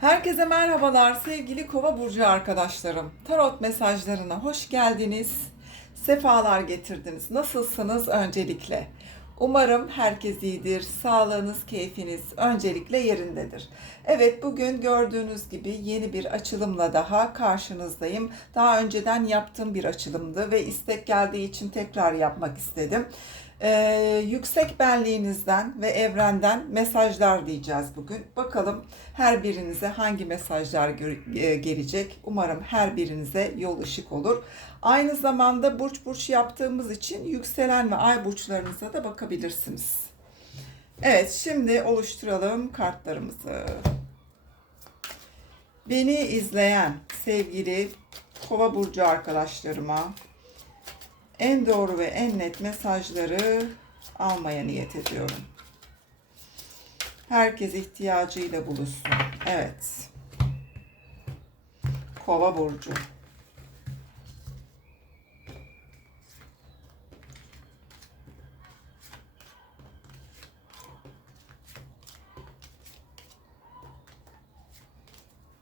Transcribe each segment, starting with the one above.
Herkese merhabalar sevgili Kova burcu arkadaşlarım. Tarot mesajlarına hoş geldiniz. Sefalar getirdiniz. Nasılsınız öncelikle? Umarım herkes iyidir. Sağlığınız, keyfiniz öncelikle yerindedir. Evet bugün gördüğünüz gibi yeni bir açılımla daha karşınızdayım. Daha önceden yaptığım bir açılımdı ve istek geldiği için tekrar yapmak istedim. Ee, yüksek benliğinizden ve evrenden mesajlar diyeceğiz bugün. Bakalım her birinize hangi mesajlar e, gelecek. Umarım her birinize yol ışık olur. Aynı zamanda burç burç yaptığımız için yükselen ve ay burçlarınıza da bakabilirsiniz. Evet, şimdi oluşturalım kartlarımızı. Beni izleyen sevgili Kova burcu arkadaşlarıma en doğru ve en net mesajları almaya niyet ediyorum. Herkes ihtiyacıyla buluşsun. Evet. Kova burcu.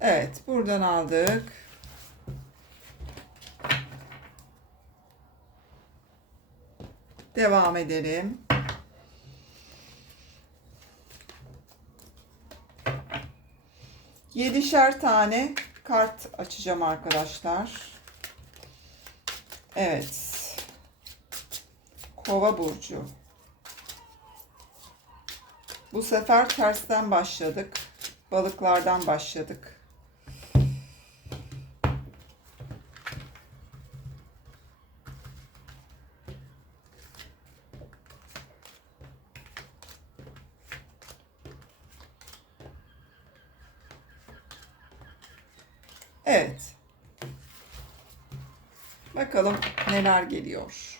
Evet, buradan aldık. Devam edelim. Yedişer tane kart açacağım arkadaşlar. Evet. Kova burcu. Bu sefer tersten başladık. Balıklardan başladık. Evet. Bakalım neler geliyor.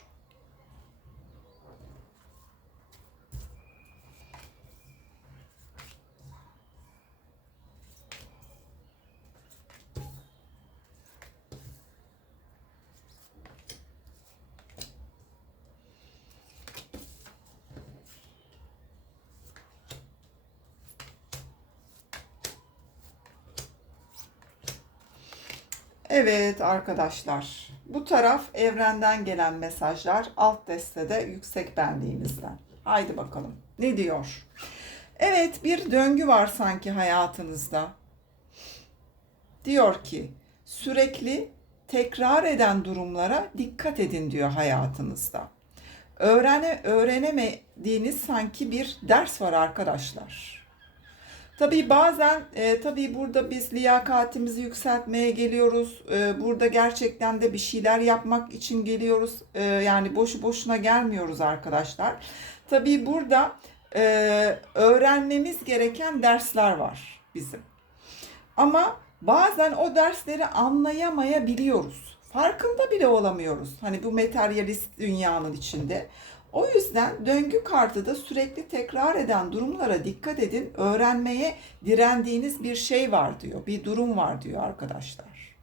Evet arkadaşlar. Bu taraf evrenden gelen mesajlar. Alt destede yüksek benliğinizden. Haydi bakalım. Ne diyor? Evet bir döngü var sanki hayatınızda. Diyor ki sürekli tekrar eden durumlara dikkat edin diyor hayatınızda. Öğrene, öğrenemediğiniz sanki bir ders var arkadaşlar. Tabii bazen e, tabii burada biz liyakatimizi yükseltmeye geliyoruz. E, burada gerçekten de bir şeyler yapmak için geliyoruz. E, yani boşu boşuna gelmiyoruz arkadaşlar. Tabii burada e, öğrenmemiz gereken dersler var bizim. Ama bazen o dersleri anlayamayabiliyoruz. Farkında bile olamıyoruz. Hani bu materyalist dünyanın içinde. O yüzden döngü kartı da sürekli tekrar eden durumlara dikkat edin. Öğrenmeye direndiğiniz bir şey var diyor. Bir durum var diyor arkadaşlar.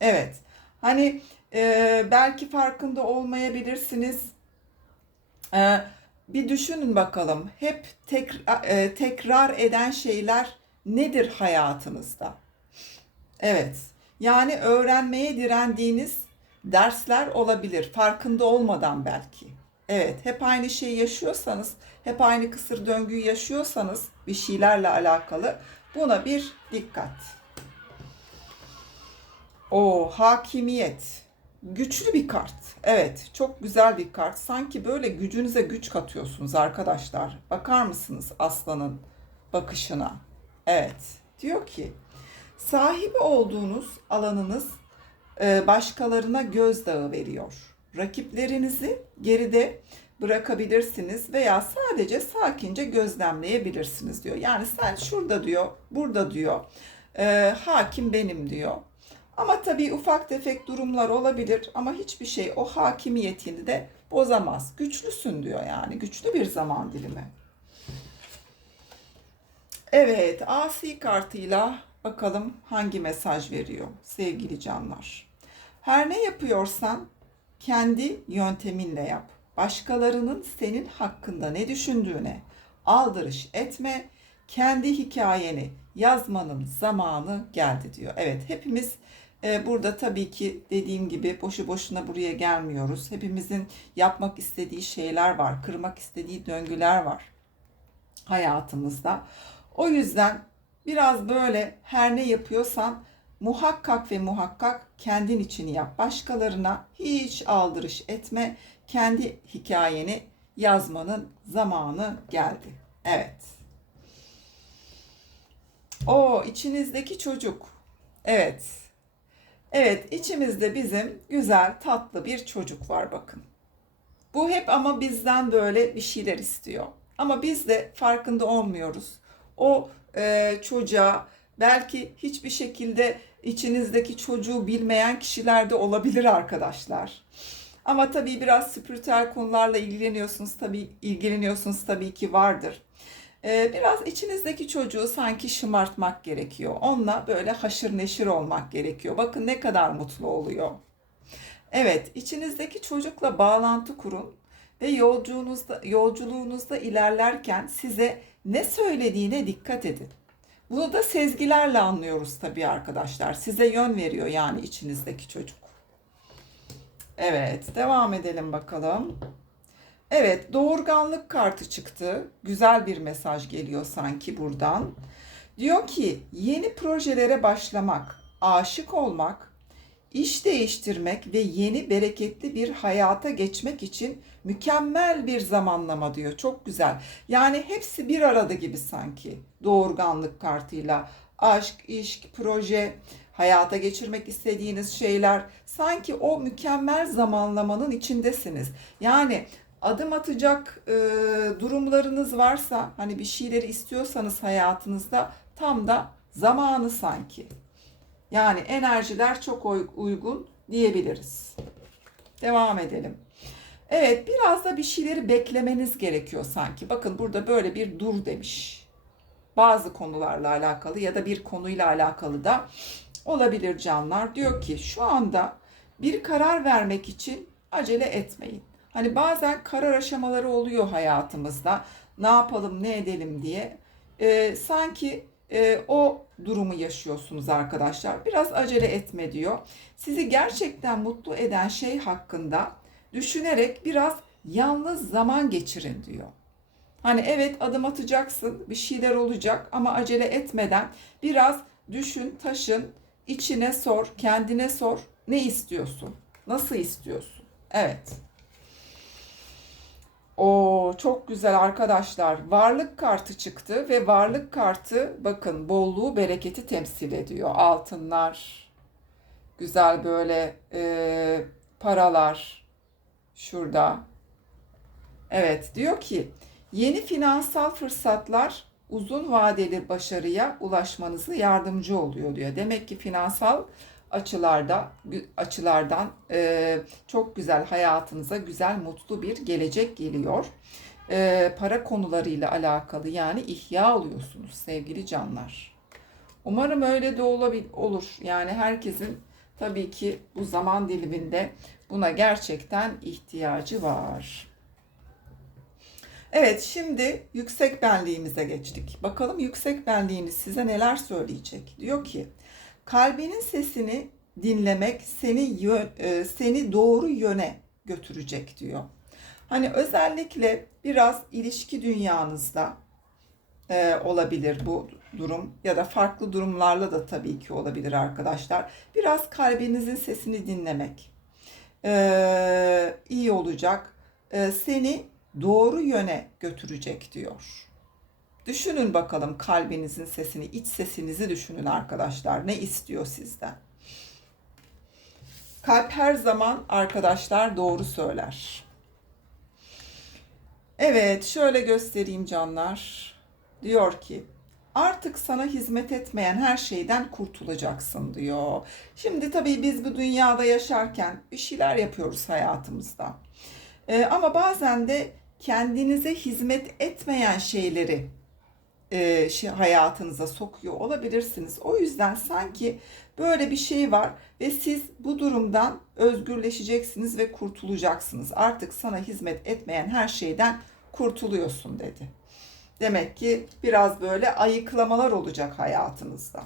Evet. Hani e, belki farkında olmayabilirsiniz. E, bir düşünün bakalım. Hep tek, e, tekrar eden şeyler nedir hayatınızda? Evet. Yani öğrenmeye direndiğiniz dersler olabilir. Farkında olmadan belki. Evet, hep aynı şeyi yaşıyorsanız, hep aynı kısır döngüyü yaşıyorsanız bir şeylerle alakalı buna bir dikkat. O hakimiyet. Güçlü bir kart. Evet, çok güzel bir kart. Sanki böyle gücünüze güç katıyorsunuz arkadaşlar. Bakar mısınız aslanın bakışına? Evet. Diyor ki, sahibi olduğunuz alanınız e, başkalarına gözdağı veriyor. Rakiplerinizi geride bırakabilirsiniz veya sadece sakince gözlemleyebilirsiniz diyor. Yani sen şurada diyor, burada diyor, e, hakim benim diyor. Ama tabii ufak tefek durumlar olabilir ama hiçbir şey o hakimiyetini de bozamaz. Güçlüsün diyor yani, güçlü bir zaman dilimi. Evet, asi kartıyla bakalım hangi mesaj veriyor sevgili canlar. Her ne yapıyorsan kendi yönteminle yap. Başkalarının senin hakkında ne düşündüğüne aldırış etme. Kendi hikayeni yazmanın zamanı geldi diyor. Evet hepimiz e, burada tabii ki dediğim gibi boşu boşuna buraya gelmiyoruz. Hepimizin yapmak istediği şeyler var, kırmak istediği döngüler var hayatımızda. O yüzden biraz böyle her ne yapıyorsan muhakkak ve muhakkak kendin için yap. Başkalarına hiç aldırış etme. Kendi hikayeni yazmanın zamanı geldi. Evet. O içinizdeki çocuk. Evet. Evet, içimizde bizim güzel, tatlı bir çocuk var bakın. Bu hep ama bizden böyle bir şeyler istiyor. Ama biz de farkında olmuyoruz. O e, çocuğa belki hiçbir şekilde içinizdeki çocuğu bilmeyen kişiler de olabilir arkadaşlar. Ama tabii biraz spiritüel konularla ilgileniyorsunuz tabii ilgileniyorsunuz tabii ki vardır. Ee, biraz içinizdeki çocuğu sanki şımartmak gerekiyor. Onunla böyle haşır neşir olmak gerekiyor. Bakın ne kadar mutlu oluyor. Evet, içinizdeki çocukla bağlantı kurun ve yolculuğunuzda yolculuğunuzda ilerlerken size ne söylediğine dikkat edin. Bunu da sezgilerle anlıyoruz tabii arkadaşlar. Size yön veriyor yani içinizdeki çocuk. Evet, devam edelim bakalım. Evet, doğurganlık kartı çıktı. Güzel bir mesaj geliyor sanki buradan. Diyor ki, yeni projelere başlamak, aşık olmak, iş değiştirmek ve yeni bereketli bir hayata geçmek için mükemmel bir zamanlama diyor. Çok güzel. Yani hepsi bir arada gibi sanki. Doğurganlık kartıyla aşk, iş, proje, hayata geçirmek istediğiniz şeyler sanki o mükemmel zamanlamanın içindesiniz. Yani adım atacak e, durumlarınız varsa hani bir şeyleri istiyorsanız hayatınızda tam da zamanı sanki. Yani enerjiler çok uygun diyebiliriz. Devam edelim. Evet biraz da bir şeyleri beklemeniz gerekiyor sanki. Bakın burada böyle bir dur demiş. Bazı konularla alakalı ya da bir konuyla alakalı da olabilir canlar. Diyor ki şu anda bir karar vermek için acele etmeyin. Hani bazen karar aşamaları oluyor hayatımızda. Ne yapalım, ne edelim diye. Ee, sanki e, o durumu yaşıyorsunuz arkadaşlar. Biraz acele etme diyor. Sizi gerçekten mutlu eden şey hakkında düşünerek biraz yalnız zaman geçirin diyor. Hani evet adım atacaksın, bir şeyler olacak ama acele etmeden biraz düşün, taşın, içine sor, kendine sor. Ne istiyorsun? Nasıl istiyorsun? Evet. O çok güzel arkadaşlar. Varlık kartı çıktı ve varlık kartı bakın bolluğu, bereketi temsil ediyor. Altınlar, güzel böyle e, paralar şurada. Evet diyor ki yeni finansal fırsatlar uzun vadeli başarıya ulaşmanızı yardımcı oluyor diyor. Demek ki finansal açılarda açılardan e, çok güzel hayatınıza güzel mutlu bir gelecek geliyor. E, para konularıyla alakalı yani ihya oluyorsunuz sevgili canlar. Umarım öyle de olabil, olur. Yani herkesin tabii ki bu zaman diliminde buna gerçekten ihtiyacı var. Evet şimdi yüksek benliğimize geçtik. Bakalım yüksek benliğiniz size neler söyleyecek. Diyor ki kalbinin sesini dinlemek seni e, seni doğru yöne götürecek diyor. Hani özellikle biraz ilişki dünyanızda e, olabilir bu durum ya da farklı durumlarla da tabii ki olabilir arkadaşlar. Biraz kalbinizin sesini dinlemek e, iyi olacak. E, seni doğru yöne götürecek diyor. Düşünün bakalım kalbinizin sesini, iç sesinizi düşünün arkadaşlar. Ne istiyor sizden? Kalp her zaman arkadaşlar doğru söyler. Evet, şöyle göstereyim canlar. Diyor ki, artık sana hizmet etmeyen her şeyden kurtulacaksın diyor. Şimdi tabii biz bu dünyada yaşarken bir şeyler yapıyoruz hayatımızda. Ee, ama bazen de kendinize hizmet etmeyen şeyleri e, şey, hayatınıza sokuyor olabilirsiniz. O yüzden sanki böyle bir şey var ve siz bu durumdan özgürleşeceksiniz ve kurtulacaksınız. Artık sana hizmet etmeyen her şeyden kurtuluyorsun dedi. Demek ki biraz böyle ayıklamalar olacak hayatınızda.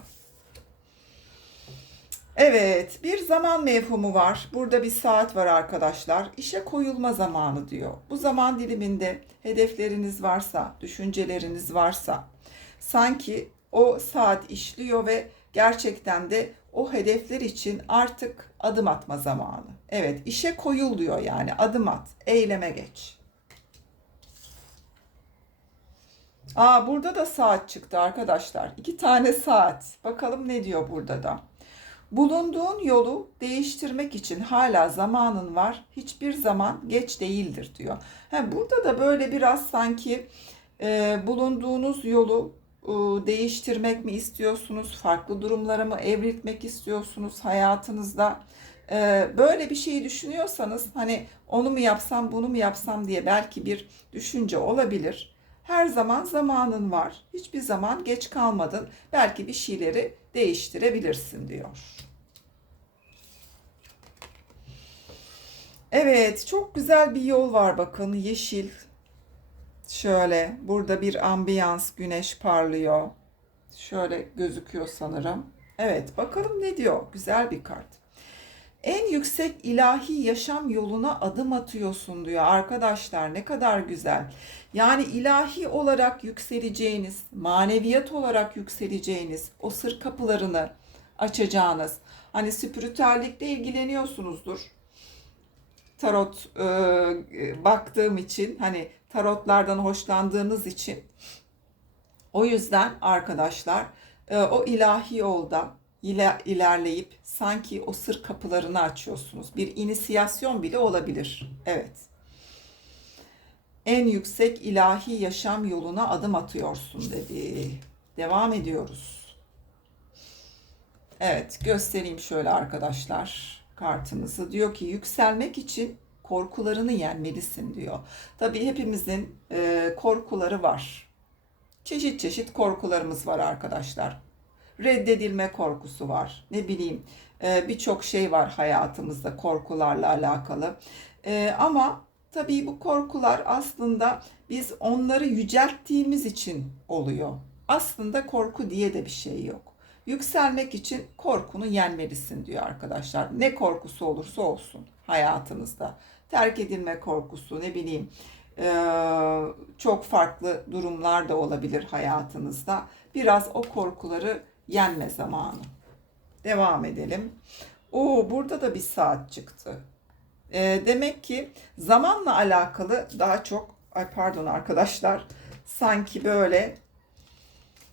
Evet, bir zaman mefhumu var. Burada bir saat var arkadaşlar. İşe koyulma zamanı diyor. Bu zaman diliminde hedefleriniz varsa, düşünceleriniz varsa sanki o saat işliyor ve gerçekten de o hedefler için artık adım atma zamanı. Evet, işe koyul diyor yani. Adım at, eyleme geç. Aa burada da saat çıktı arkadaşlar. İki tane saat. Bakalım ne diyor burada da. Bulunduğun yolu değiştirmek için hala zamanın var. Hiçbir zaman geç değildir diyor. Ha, burada da böyle biraz sanki e, bulunduğunuz yolu değiştirmek mi istiyorsunuz? Farklı durumlara mı evrilmek istiyorsunuz hayatınızda? E, böyle bir şeyi düşünüyorsanız hani onu mu yapsam bunu mu yapsam diye belki bir düşünce olabilir. Her zaman zamanın var. Hiçbir zaman geç kalmadın. Belki bir şeyleri değiştirebilirsin diyor. Evet, çok güzel bir yol var bakın. Yeşil. Şöyle burada bir ambiyans, güneş parlıyor. Şöyle gözüküyor sanırım. Evet, bakalım ne diyor? Güzel bir kart. En yüksek ilahi yaşam yoluna adım atıyorsun diyor arkadaşlar. Ne kadar güzel. Yani ilahi olarak yükseleceğiniz, maneviyat olarak yükseleceğiniz, o sır kapılarını açacağınız. Hani spiritüellikle ilgileniyorsunuzdur. Tarot e, baktığım için hani tarotlardan hoşlandığınız için o yüzden arkadaşlar e, o ilahi yolda ile ilerleyip sanki o sır kapılarını açıyorsunuz. Bir inisiyasyon bile olabilir. Evet. En yüksek ilahi yaşam yoluna adım atıyorsun dedi. Devam ediyoruz. Evet, göstereyim şöyle arkadaşlar kartınızı. Diyor ki yükselmek için korkularını yenmelisin diyor. Tabii hepimizin e, korkuları var. Çeşit çeşit korkularımız var arkadaşlar reddedilme korkusu var. Ne bileyim e, birçok şey var hayatımızda korkularla alakalı. E, ama tabii bu korkular aslında biz onları yücelttiğimiz için oluyor. Aslında korku diye de bir şey yok. Yükselmek için korkunu yenmelisin diyor arkadaşlar. Ne korkusu olursa olsun hayatınızda. Terk edilme korkusu ne bileyim çok farklı durumlar da olabilir hayatınızda. Biraz o korkuları yenme zamanı. Devam edelim. Oo burada da bir saat çıktı. E, demek ki zamanla alakalı daha çok ay pardon arkadaşlar sanki böyle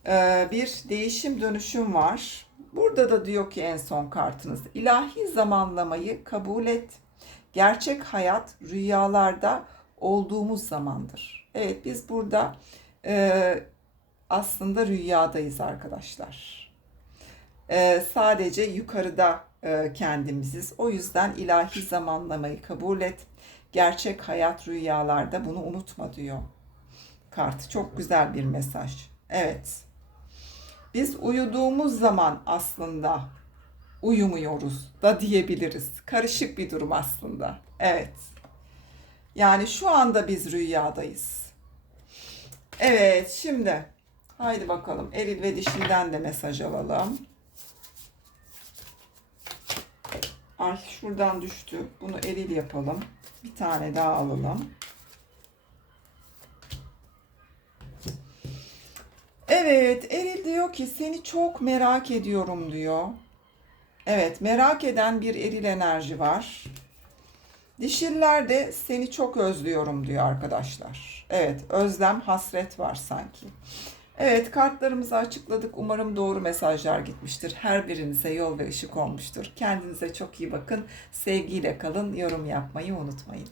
e, bir değişim dönüşüm var. Burada da diyor ki en son kartınız ilahi zamanlamayı kabul et. Gerçek hayat rüyalarda olduğumuz zamandır. Evet biz burada e, aslında rüyadayız arkadaşlar. Ee, sadece yukarıda e, kendimiziz. O yüzden ilahi zamanlamayı kabul et. Gerçek hayat rüyalarda bunu unutma diyor. Kartı çok güzel bir mesaj. Evet. Biz uyuduğumuz zaman aslında uyumuyoruz da diyebiliriz. Karışık bir durum aslında. Evet. Yani şu anda biz rüyadayız. Evet, şimdi haydi bakalım eril ve dişilden de mesaj alalım. Ay şuradan düştü. Bunu eril yapalım. Bir tane daha alalım. Evet, Eril diyor ki seni çok merak ediyorum diyor. Evet, merak eden bir eril enerji var. Dişiller de seni çok özlüyorum diyor arkadaşlar. Evet, özlem, hasret var sanki. Evet kartlarımızı açıkladık. Umarım doğru mesajlar gitmiştir. Her birinize yol ve ışık olmuştur. Kendinize çok iyi bakın. Sevgiyle kalın. Yorum yapmayı unutmayın.